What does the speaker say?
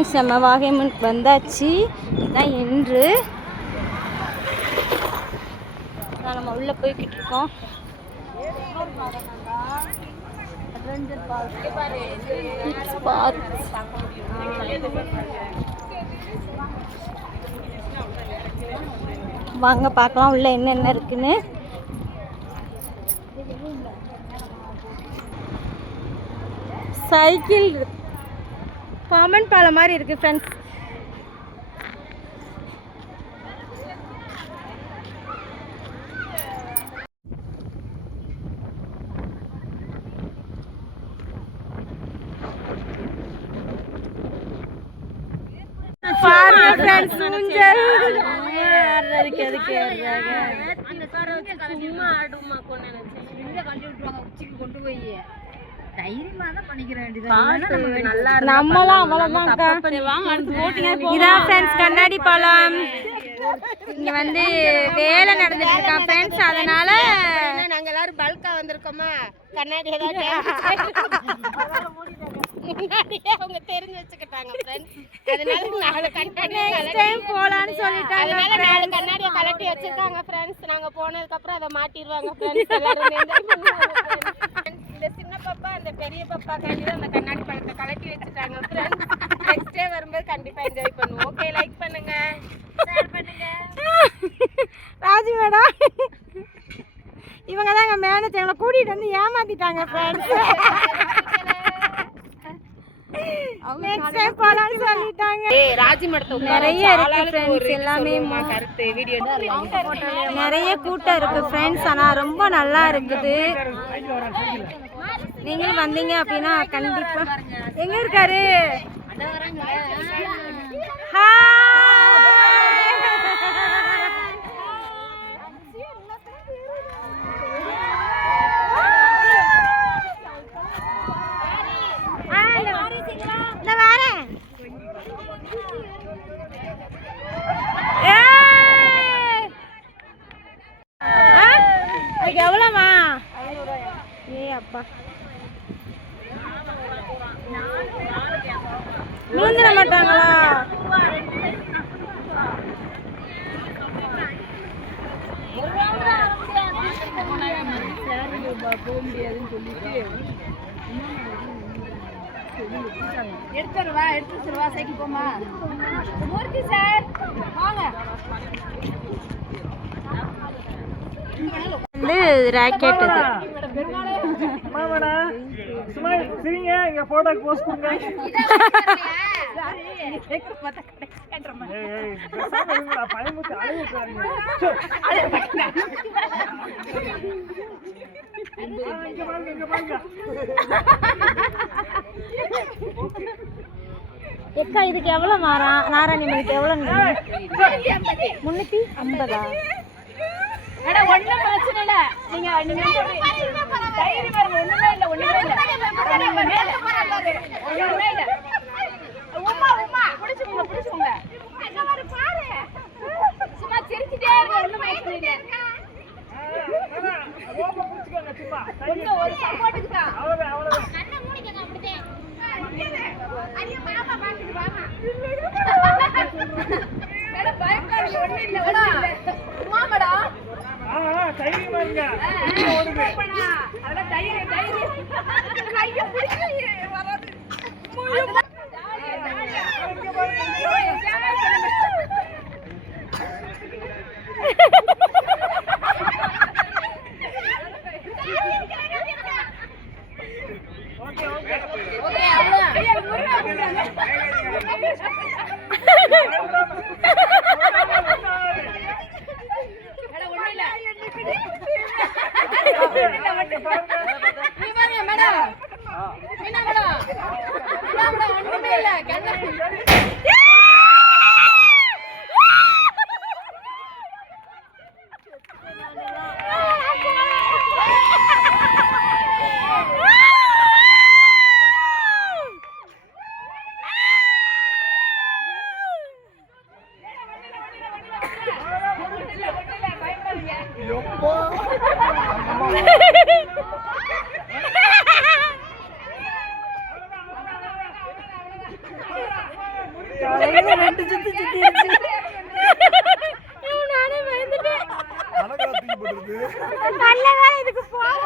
Friends, நம்ம வாகைமன் வந்தாச்சு. இதுதான் என்று நம்ம உள்ளே போய்கிட்டு இருக்கோம். வாங்க பார்க்கலாம் உள்ள என்னென்ன இருக்குன்னு. சைக்கிள் பாமன் பாலம் மாதிரி இருக்கு ஃப்ரெண்ட்ஸ். பாருங்க ஃப்ரெண்ட்ஸ், ஊஞ்சல் ஆடுறதுக்கு எதுக்கு ஏறுறாங்க? அந்த காரை வச்சு சும்மா ஆடுமா கொண்டு நினைச்சேன். இங்க கழட்டி விட்டுருவாங்க உச்சிக்கு கொண்டு போய். தைரியமா தான் பண்ணிக்கிற வேண்டியது. நம்மளாம் அவ்வளோதான்க்கா. இதான் ஃப்ரெண்ட்ஸ் கண்ணாடி பாலம். இங்க வந்து வேலை நடந்துட்டு இருக்கா ஃப்ரெண்ட்ஸ். அதனால நாங்க எல்லாரும் பல்கா வந்திருக்கோமா, கண்ணாடி ஏதாவது முன்னாடியே அவங்க தெரிஞ்சு வச்சுக்கிட்டாங்க ஃப்ரெண்ட்ஸ். அதனால 4 கண்ணாடி நெக்ஸ்ட் டைம் போலாம்னு சொல்லிட்டாங்க. அதனால 4 கண்ணாடியை கலட்டி வச்சிருக்காங்க ஃப்ரெண்ட்ஸ். நாங்க போனதுக்கு அப்புறம் அதை மாட்டிடுவாங்க ஃப்ரெண்ட்ஸ். எல்லாரும் என்ஜாய் பண்ணுவாங்க. இந்த சின்ன பாப்பா அந்த பெரிய பாப்பா கையில அந்த கண்ணாடி பழத்தை கலட்டி வச்சுட்டாங்க ஃப்ரெண்ட்ஸ். நெக்ஸ்ட் டே வரும்போது கண்டிப்பா என்ஜாய் பண்ணுவோம். ஓகே, லைக் பண்ணுங்க, ஷேர் பண்ணுங்க. ராஜி மேடம் இவங்க தான் எங்க மேனேஜர். எங்களை கூட்டிட்டு வந்து ஏமாத்திட்டாங்க ஃப்ரெண்ட்ஸ். நெக்ஸ்ட் டைம் போலாம்னு சொல்லிட்டாங்க. ராஜி மேடம் நிறைய இருக்கு ஃப்ரெண்ட்ஸ். எல்லாமே கரெக்ட் வீடியோ நிறைய கூட்டம் இருக்கு ஃப்ரெண்ட்ஸ். ஆனா ரொம்ப நல்லா இருக்குது. நீங்களும் வந்தீங்க அப்படின்னா கண்டிப்பா. எங்க இருக்காரு? எவ்வளோமா? ஏ அப்பா, விழுந்துட மாட்டாங்களா? போக முடியாதுன்னு சொல்லிட்டு எடுத்துருவா சைக்கிள் போமா. மூர்த்தி சார் வாங்க. வந்து ராக்கெட் இது. மாமாடா சும்மா சரிங்க, இங்க போட்டோக்கு போஸ்ட் கொடுங்க. பயமுத்து அழுகுறாங்க. எக்கா இதுக்கு எவ்வளோ நாராயணி மணிக்கு எவ்வளோ? 350. ஒன்னும் பிரச்சனை இல்ல. நீங்க தைரியம் பாருங்க. ஒண்ணுமே இல்ல. உமா புடிச்சுக்கோங்க. சும்மா சிரிச்சுட்டே இருங்க. ஒண்ணும் பிரச்சனை இல்ல. ஒரு சப்போர்ட்டுக்கு தான். அவ்வளவுதான். கண்ணை மூடிக்கங்க. அப்படியே அரிய மாமா பாத்துட்டு வாமா. மேடம் பயப்படாதீங்க. ஒண்ணும் இல்ல. மாமாடா தைரியமா இருங்க. அதெல்லாம் தைரியம் கையை பிடிச்சி வராது. தலையில 2 சுத்து சுத்திருச்சு. நானே பயந்துட்டேன். அழகா தூக்கி போட்டுருது. நல்ல வேலை இதுக்கு போகல.